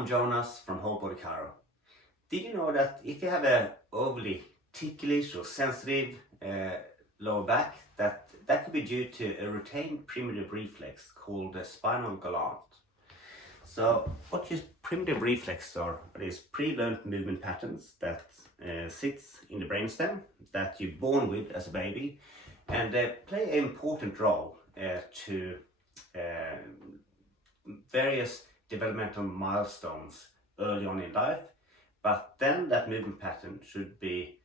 I'm Jonas from Whole Body Chiro. Did you know that if you have a overly ticklish or sensitive lower back, that could be due to a retained primitive reflex called the spinal galant. So what these primitive reflexes are these pre-learned movement patterns that sits in the brainstem that you're born with as a baby, and they play an important role to various developmental milestones early on in life, but then that movement pattern should be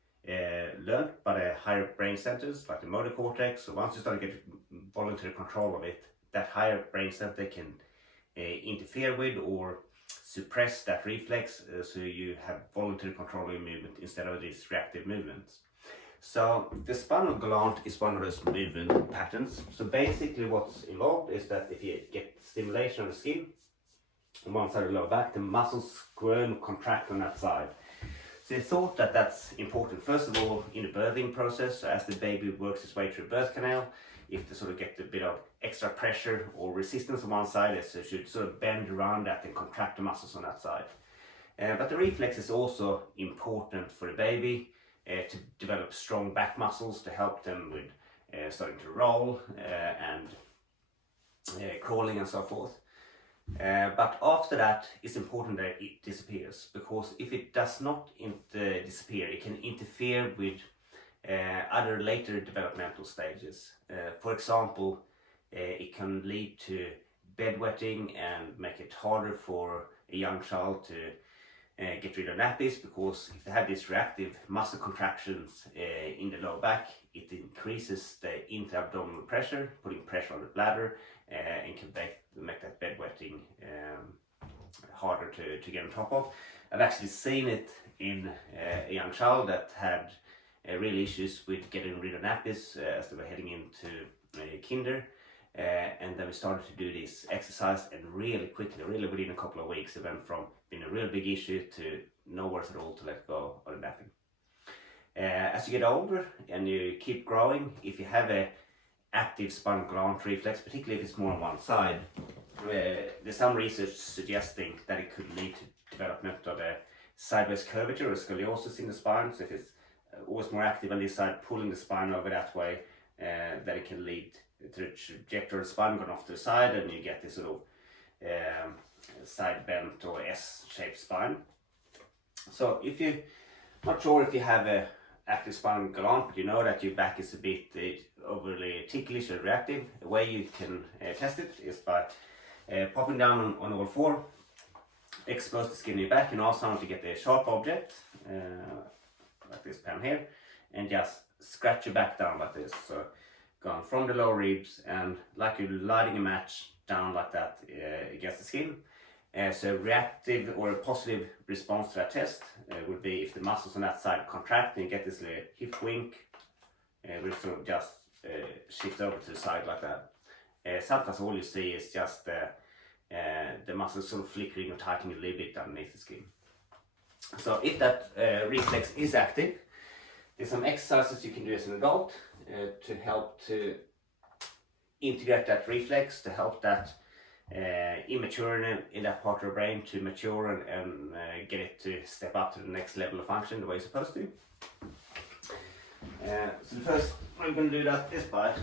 learned by the higher brain centers like the motor cortex. So once you start to get voluntary control of it, that higher brain center can interfere with or suppress that reflex, so you have voluntary control of your movement instead of these reactive movements. So the spinal galant is one of those movement patterns. So basically what's involved is that if you get stimulation of the skin on one side of the lower back, the muscles grow and contract on that side. So they thought that that's important, first of all, in the birthing process. So as the baby works its way through the birth canal, if they sort of get a bit of extra pressure or resistance on one side, it should sort of bend around that and contract the muscles on that side. But the reflex is also important for the baby to develop strong back muscles to help them with starting to roll and crawling and so forth. But after that, it's important that it disappears, because if it does not disappear, it can interfere with other later developmental stages. For example, it can lead to bedwetting and make it harder for a young child to get rid of nappies, because if they have these reactive muscle contractions in the lower back, it increases the intra-abdominal pressure, putting pressure on the bladder, and can make that bedwetting harder to get on top of. I've actually seen it in a young child that had real issues with getting rid of nappies as they were heading into kinder, and then we started to do this exercise, and really quickly, really within a couple of weeks, it went from being a real big issue to no worse at all to let go of the napping. As you get older and you keep growing, if you have a active spinal galant reflex, particularly if it's more on one side, there's some research suggesting that it could lead to development of a sideways curvature or scoliosis in the spine. So if it's always more active on this side, pulling the spine over that way, then it can lead to the trajectory of the spine going off to the side, and you get this sort of side bent or S-shaped spine. So if you're not sure if you have a active spinal galant, but you know that your back is a bit overly ticklish or reactive, the way you can test it is by popping down on all four, expose the skin of your back, and ask someone to get a sharp object, like this pen here, and just scratch your back down like this. So going from the lower ribs and like you're lighting a match down like that against the skin. So reactive or a positive response to that test would be if the muscles on that side contract and you get this little hip wink, we'll sort of just shift over to the side like that. Sometimes all you see is just the muscles sort of flickering or tightening a little bit underneath the skin. So if that reflex is active, there's some exercises you can do as an adult to help to integrate that reflex, to help that immature in that part of the brain to mature and get it to step up to the next level of function the way it's supposed to. So the first I'm going to do that is by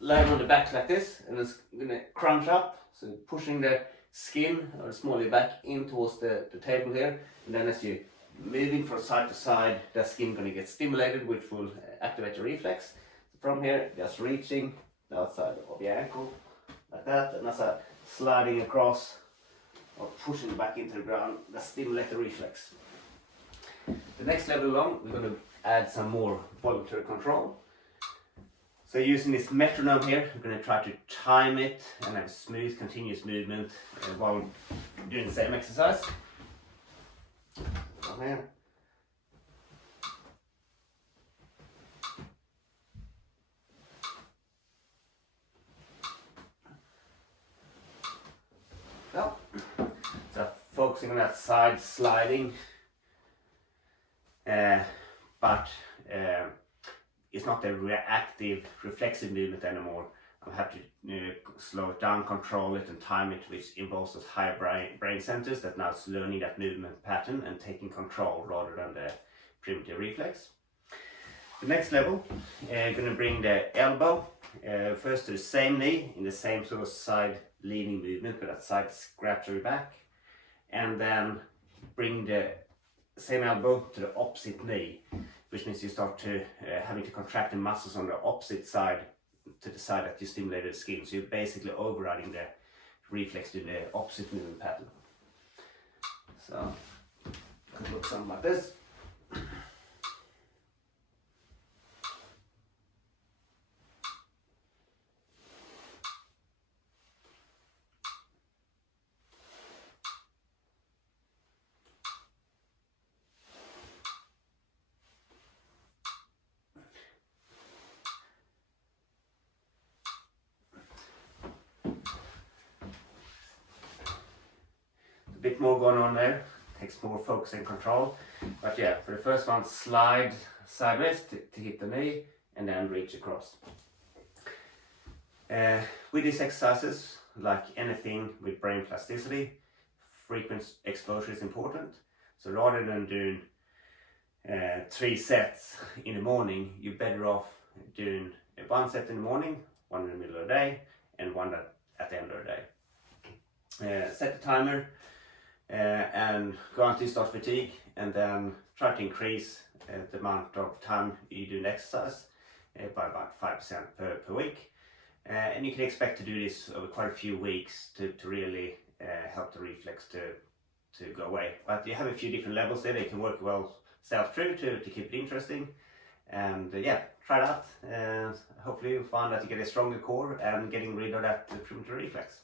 lying on the back like this, and it's going to crunch up, so pushing the skin or the small of your back in towards the table here, and then as you're moving from side to side, that skin going to get stimulated, which will activate your reflex. So from here, just reaching the outside of your ankle like that, and as I sliding across or pushing back into the ground, that stimulates the reflex. The next level along, we're going to add some more voluntary control. So using this metronome here, we're going to try to time it and have a smooth, continuous movement while doing the same exercise. From here. So focusing on that side sliding, but it's not a reactive reflexive movement anymore, I have to slow it down, control it and time it, which involves those higher brain centers that now is learning that movement pattern and taking control rather than the primitive reflex. The next level, going to bring the elbow first to the same knee in the same sort of side leaning movement with that side scratchery back, and then bring the same elbow to the opposite knee, which means you start to having to contract the muscles on the opposite side to the side that you stimulated the skin. So you're basically overriding the reflex to the opposite movement pattern. So it could look something like this. A bit more going on there, takes more focus and control. But yeah, for the first one, slide sideways to hit the knee and then reach across. With these exercises, like anything with brain plasticity, frequent exposure is important. So rather than doing 3 sets in the morning, you're better off doing 1 set in the morning, 1 in the middle of the day, and 1 at the end of the day. Set the timer and go until you start fatigue, and then try to increase the amount of time you do an exercise by about 5% per week. And you can expect to do this over quite a few weeks to really help the reflex to go away. But you have a few different levels there. They can work well self-through to keep it interesting. And yeah, try it out. Hopefully you'll find that you get a stronger core and getting rid of that primitive reflex.